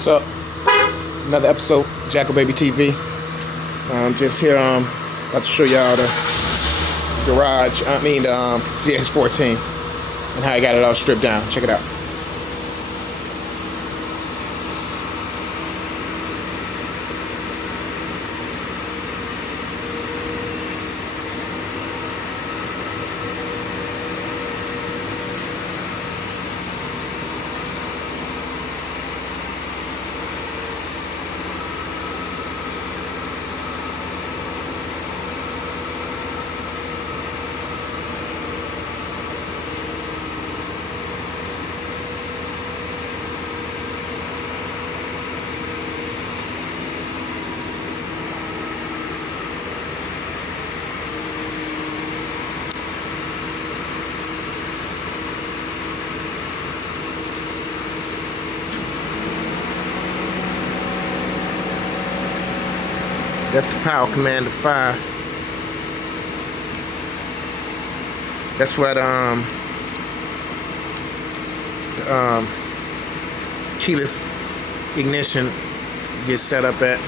So, another episode, Jackalbaby TV. I'm just here, about to show y'all the Zx14 and how I got it all stripped down. Check it out. That's the Power Commander 5. That's what keyless ignition gets set up at.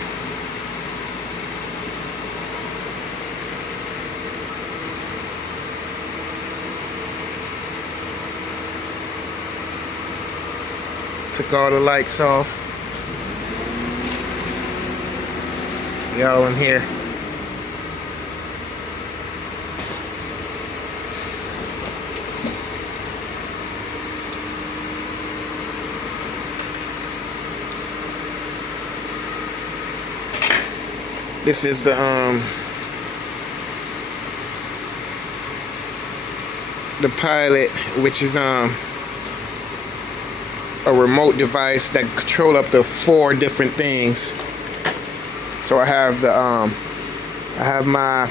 Took all the lights off. Y'all in here. This is the pilot, which is a remote device that can control up to 4 different things. So I have the I have my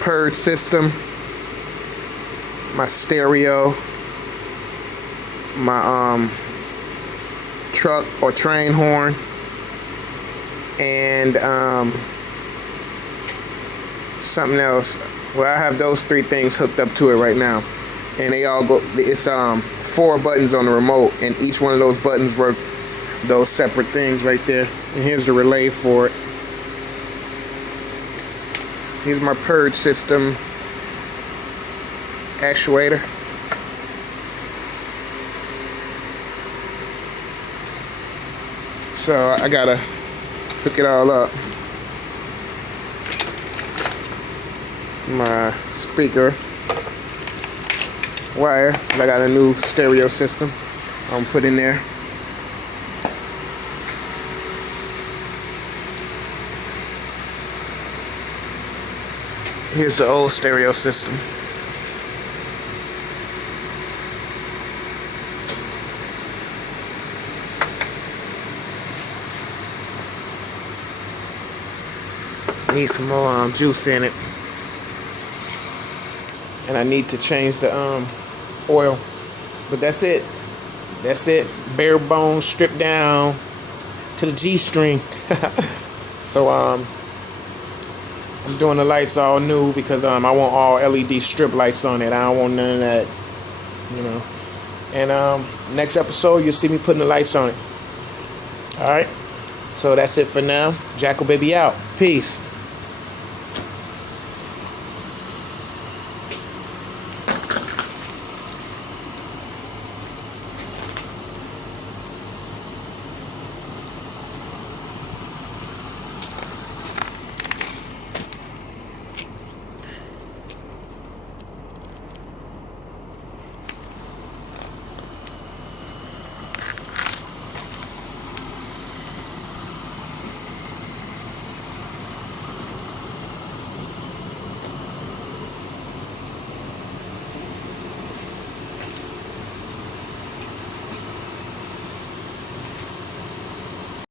purge system, my stereo, my truck or train horn, and something else. Well, I have those 3 things hooked up to it right now, and they all go. It's 4 buttons on the remote, and each one of those buttons work those separate things right there. And here's the relay for it. Here's my purge system actuator. So I gotta hook it all up. My speaker wire. I got a new stereo system I'm put in there. Here's the old stereo system. Need some more juice in it. And I need to change the oil. But that's it. That's it. Bare bones, stripped down to the G-string. So I'm doing the lights all new because I want all LED strip lights on it. I don't want none of that, you know. And next episode, you'll see me putting the lights on it. Alright? So that's it for now. Jackalbaby out. Peace.